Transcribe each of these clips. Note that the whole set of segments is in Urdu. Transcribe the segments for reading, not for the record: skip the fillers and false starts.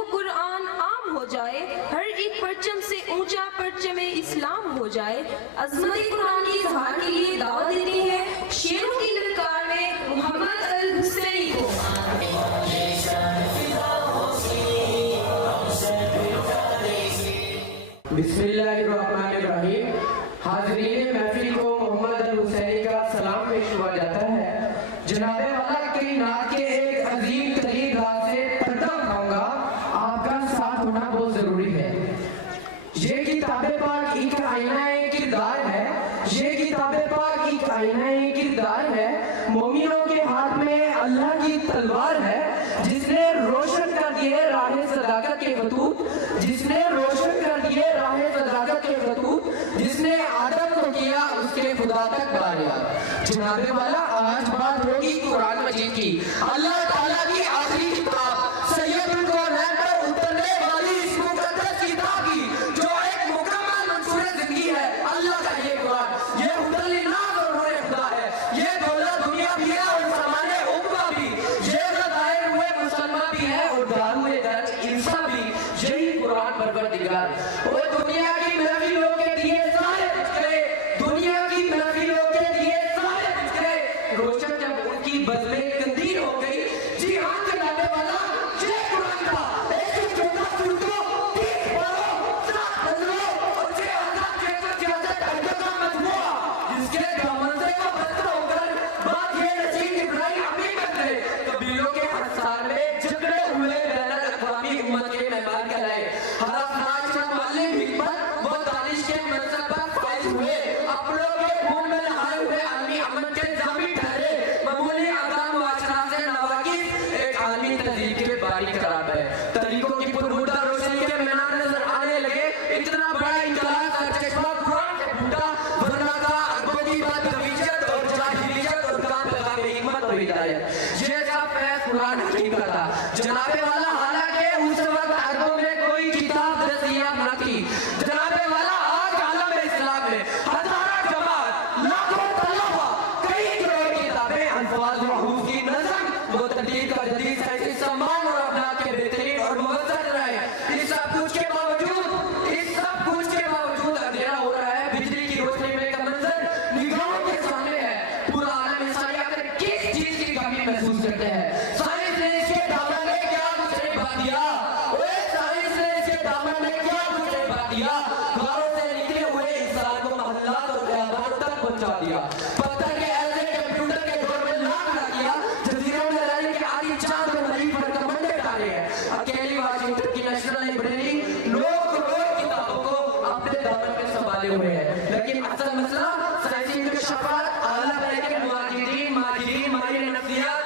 وہ قرآن عام ہو جائے، ہر ایک پرچم سے اونچا پرچم اسلام ہو جائے۔ عظمت قرآن کی اظہار کے لیے دعوت دیتی ہے شیروں کی للکار میں محمد الحسینی کو۔ بسم اللہ الرحمن الرحیم۔ حاضرین محفل کو محمد الحسینی کا سلام پیش ہوا جاتا ہے۔ جناب والا کی نعت کے ایک عظیم ترین راز سے پردہ اٹھاؤں گا، آپ کا ساتھ ہونا بہت ضروری ہے۔ یہ کتاب پاک ایک آئینہ کردار ہے، یہ کتاب پاک ایک آئینہ کردار ہے، مومنوں کے ہاتھ میں اللہ کی تلوار ہے، جس نے روشن کر دیے راہ صداقت کے خطوط، جس نے روشن کر دیے راہ صداقت کے خطوط، جس نے آدم کو کیا اس کے خدا تک باریا۔ جناب والا آج بات ہوگی قرآن مجید کی، اللہ تعالیٰ کی آخری کتاب، سید الکونین پر اترنے والی اس مقدس کتاب کی، جو ایک مکمل منصور زندگی ہے۔ اللہ کا یہ قرآن، یہ ہدی للناس اور نور خدا ہے، یہ دولت دنیا بھی ہے اور سامان عقبہ بھی، یہ ظاہر ہوئے مسلمان بھی ہے اور داروئے درج انسان بھی، یہی قرآن پروردگار۔ اور دنیا کی محفلوں کے دیے سارے بجھے، دنیا کی محفلوں کے دیے سارے بجھے، روشن جب ان کی بزمیں قندیل ہو گئی، جی ہاں جناب والا یہ قرآن کا 114 سورتوں، 30 پاروں، 7 غزلوں اور 6,666 آیتوں کا مجموعہ، جس کے دامن سے وہ بستر ہو کر بات یہ نشین ابراہیم امی بن گئے، قبیلوں کے حصار میں جھگڑے ہوئے بین الاقوامی امت کے مہمان کہلائے۔ ہر افراج کا معلم حکمت وہ دانش کے منصب پر فائز ہوئے، اپنوں کے خون میں نہائے ہوئے عالمی امن کے ضامن ٹھہرے، معمولی اقدام معاشرہ سے نواقص ایک عالمی تہذیب کے باری قرار ہے۔ طریقوں کی پرمردہ روشنی کے مینار نظر آنے لگے، اتنا بڑا انقلاب سرچشمہ قرآن سے پھوٹا، ورنہ تھا عربوں کی بدویشت اور جاہلیت اور کام پیغام حکمت اور ہدایت۔ یہ سب فیض قرآن حکیم کا تھا۔ جناب والا حالانکہ اس وقت عربوں میں کوئی کتاب دستیاب نہ تھی، جناب والا آج عالم اسلام میں ہزاروں جماعت، لاکھوں طلبہ، کئی کروڑ کتابیں، الفاظ و حروف کی نظم و ترتیب کا جدید سائنسی سامان اور ابلاغ کے بہترین اور مؤثر رہے۔ اس سب کچھ کے باوجود اندھیرا ہو رہا ہے، بجلی کی روشنی میں کا منظر نگاہوں کے سامنے ہے۔ پورا عالم انسانی آخر کس چیز کی کمی محسوس کرتے ہیں؟ سائنس نے اس کے دامن میں کیا کچھ نہیں پا دیا، سائنس نے اس کے دامن میں کیا کچھ نہیں پا دیا، غاروں سے نکلے ہوئے انسان کو محلات اور بیابانوں تک پہنچا دیا، پتھر کے ایسے کمپیوٹر کے دور میں لاکھ لا دیا، جزیروں میں رہنے کے آدھی چاند اور مریض پر کمنڈے ڈالے ہیں۔ اکیلی واشنگٹن کی نیشنل لائبریری 9 کروڑ کتابوں کو اپنے دامن میں سنبھالے ہوئے ہیں، لیکن اصل مسئلہ سائنسی انکشافات، اعلیٰ درجے کے ماہرین، ماہر نفسیات،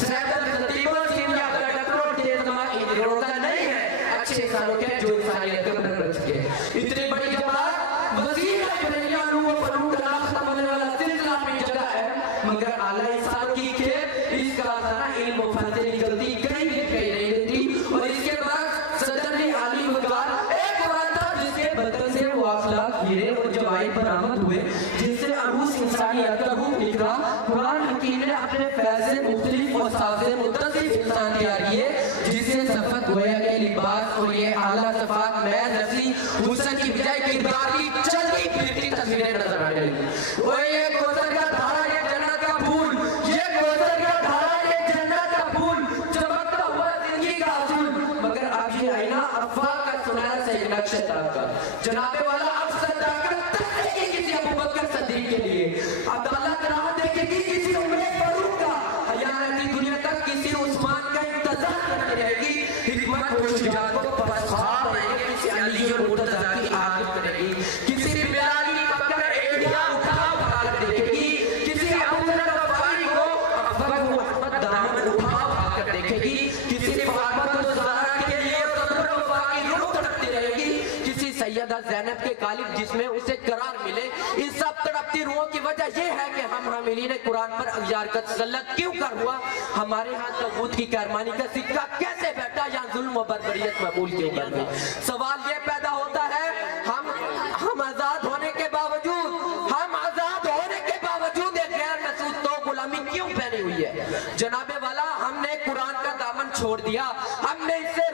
صحت تطبیقوں، کیمیا کا ڈاکٹروں اور تیز دماغ انجینئروں کا نہیں ہے، اچھے انسانوں کے جو انسانیت کا بن کر چکے ہیں۔ اتنی بڑی جماعت، وسیع لائبریریاں، علوم و فنون کا نہ ختم ہونے والا سلسلہ اپنی جگہ ہے، مگر اعلیٰ انسان کی کھیپ اس کا سارا علم و فن سے نکلتی کہیں بھی کہیں نہیں دیتی۔ اور اس کے بعد صدر نے عالی وقار ایک قرآن تھا جس کے بدن سے وہ اخلاق، ہیرے اور جواہر برآمد ہوئے، جس سے عروس انسانیت کا روح نکلا۔ قرآن حکیم نے اپنے فیض سے مختلف اور ساز متصف انسان تیار کیے، جس سے صفت گویا کے لباس اور یہ اعلیٰ صفات محض نفسی حسن کی بجائے کردار کی چلتی پھرتی تصویریں نظر آنے لگی۔ وہ یہ کوثر کا دھارا، یہ جنت کا پھول، یہ کوثر کا دھارا، یہ جنت کا پھول، چمکتا ہوا زندگی کا اصول، مگر اب یہ آئینہ افاق کا سنہرا سے نقش کا۔ جناب والا اب صداقت تک دیکھے کسی ابوبکر صدیق کے لیے، عدالت راہ دیکھے گی کسی عمر فاروق کا، حیانتی دنیا تک کسی عثمان کا انتظار کرتی رہے گی، حکمت و شجاعت کو پس خواب رہے گی کسی علی اور مرتضیٰ کی عادت کرے گی، کسی بلال کی پکڑ ایڈیا اٹھا کر دیکھے گی، کسی ابوذر غفاری کو افق و احمد دامن اٹھا کر دیکھے گی، کسی فاطمہ الزہرا کے لیے صبر و وفا کی روح تڑپتی رہے گی، کسی سیدہ زینب کے قالب جس میں اسے قرار ملے۔ ان سب تڑپتی روحوں کی وجہ یہ ہے کہ ہم حاملین قرآن پر اغیار کا تسلط کیوں کر ہوا، ہمارے ہاں طاغوت کی کہرمانی کا سکہ کیسے بیٹھا، یا ظلم و بربریت معمول کیوں بن گئی۔ سوال یہ پیدا ہوتا ہے، ہم آزاد ہونے کے باوجود ایک غیر محسوس تو غلامی کیوں پہنی ہوئی ہے؟ جناب والا ہم نے قرآن کا دامن چھوڑ دیا، ہم نے اس سے